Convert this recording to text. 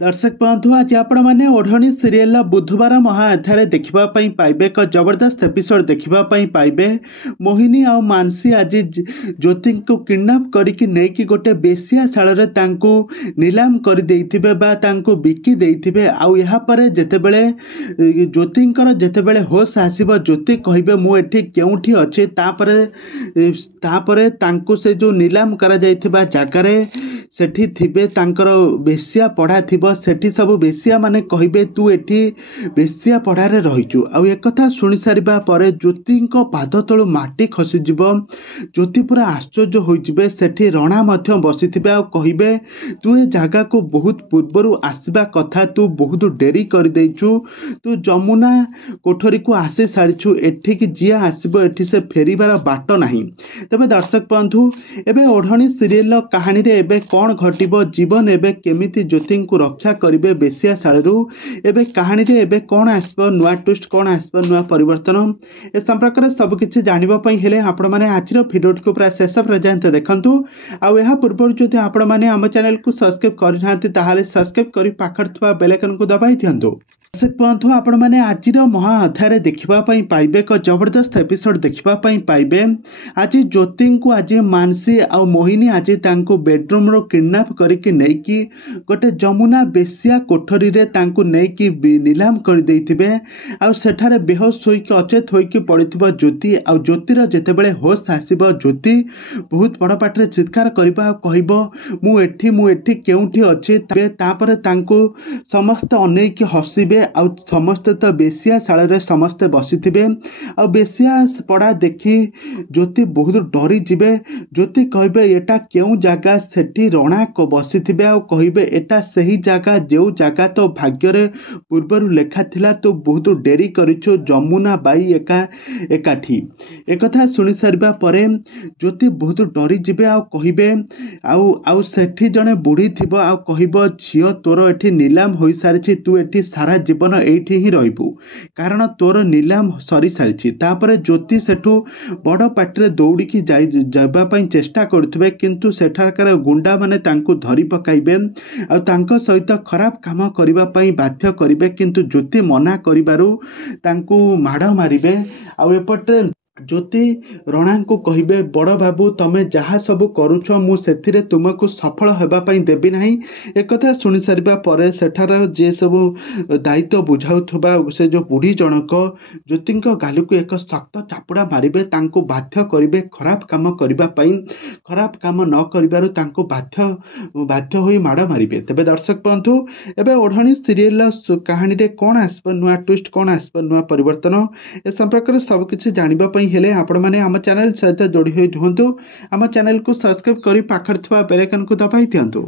दर्शक बंधु आज आपण मैंने ओढ़णी सीरियल बुधवार महाअध्याय देखा पाइबे एक जबरदस्त एपिसोड देखा पाइबे। मोहिनी आ मानसी आज ज्योति को किडनैप करके नहीं गोटे बेसियाशाल नीलाम कर बिकी देइथिबे। आउ यहाँ पर जेतेबेले ज्योतिंकर जेतेबेले होश आसीबो ज्योति कहिबे मु एठी केउठी अछि तापरे तांको से जो नीलाम करा जाइथिबा जागारे सेठी थिबे तांकर बेसिया पढ़ा थिबो। सेठी सब बेसिया माने कहिबे तू एठी बेसिया पढ़ारे रहिचु। आ एक कथा सुनि सारिबा परे ज्योतिंको पाद तळु माटी खसी जिवो। ज्योति पूरा आश्चर्य होई जिवे। सेठी रणा मध्य बसिथिबे आ कहिबे तू ए जागा को बहुत पूर्वरु आसीबा कथा, तू बहुत डेरी कर देइचु, तू जमुना कोठरी को आसी सारिचु, एठी कि जिया आसीबो एठी से फेरिबार बाट नाही। तबे दर्शक बंधु एबे ओढ़णी सीरियल कहानी रे एबे कौन घटिबो, जीवन एबे केमिति ज्योति को रक्षा करिवे बेसियाशाळरू, एबे कहानी रे एबे कौन आसबो नुआ ट्विस्ट, कौन आसबो नुआ परिवर्तन, ए संपर्क रे सब किछि जानिबा पई हेले आपण माने आजिर भिडियो को पूरा शेष पर्यंत देखंतु। आ एहा पूर्व जदि आपण माने हम चैनल को सब्सक्राइब करिनांती ताहाले सब्सक्राइब करी पाखर थवा बेल आइकन को दबाई दियंतु। दर्शक बंधु आपण मैंने आज महाअध्याय देखा पाइबे एक जबरदस्त एपिसोड देखा पाइबे। आज ज्योति को आज मानसी आ मोहिनी आज बेडरूम रो किडनैप करके नहीं गोटे जमुना बेसिया कोठरी रे नहीं नीलाम कर देइथिबे। आ सेठारे बेहोश होइके अचेत होइके पड़िथिबो ज्योति। आ ज्योतिर जेतेबेले होश आसीबो ज्योति बहुत बड़ पाटरे चित्कार करबा कहइबो मु एठी केउठी अछि। तापरे तांको समस्त अनेक हसिबे। आ समस्ते तो बेसियाशाल रे समस्ते बसिथिबे। आ बेसिया पड़ा देखी ज्योति बहुत डरी जिबे। ज्योति कहबे एटा केउ जागा, सेठी रणा को बसिथिबे आ कहबे एटा सही जागा जेउ जागा तो भाग्य रे पूर्वरु लेखा थिला, तो बहुत डेरी करिछु जमुना बाई एकाठी। एक कथा सुनि सारिबा परे ज्योति बहुत डरी जिबे आ कहबे आउ सेठी जने बुढ़ी थिबो आ कहबो झियो तोर एठी नीलाम होई सारिछि, तू एठी सारा जीवन एठी ही रहिबु कारण तोर नीलाम सरी सारिछि। तापरे ज्योति सेठू बड़ पाटरे दौड़िकी जाइबा पई चेष्टा करथुबे, किंतु सेठाकार गुंडा माने तांको धरी पकाइबे आ तांको सहित खराब काम करिबा पई बाध्य करिबे, किंतु ज्योति मना करिबारु तांको माड़ मारिबे। आ एपटे ज्योति रणा को कहिबे बड़ बाबू तमे जहा सब करूछ मु सेथिरे तुमको सफल हेबा पई देबी नाही। एक कथा सुनि सारिबा परे सेठार जे सब दायित्व बुझाउथबा से जो बुढ़ी जनक ज्योतिंको गालू को एक शक्त चापुड़ा मारिबे, तांको बाध्य करिबे खराब काम करिबा पई। खराब काम न करिबारु तांको बाध्य होई माड़ मारिबे। तबे दर्शक बंधु एबे ओढ़णी सीरियल कहानी रे कोन आसबो नुआ ट्विस्ट, कोन आसबो नुआ परिवर्तन, ए संपर्क रे सब किछि जानिबा पई हेले आपण माने हम चैनल सहित जोड़ी होई हुंतु। हम चैनल को सब्सक्राइब करी पाखर थवा बेल आइकन को दबाई दियंतु।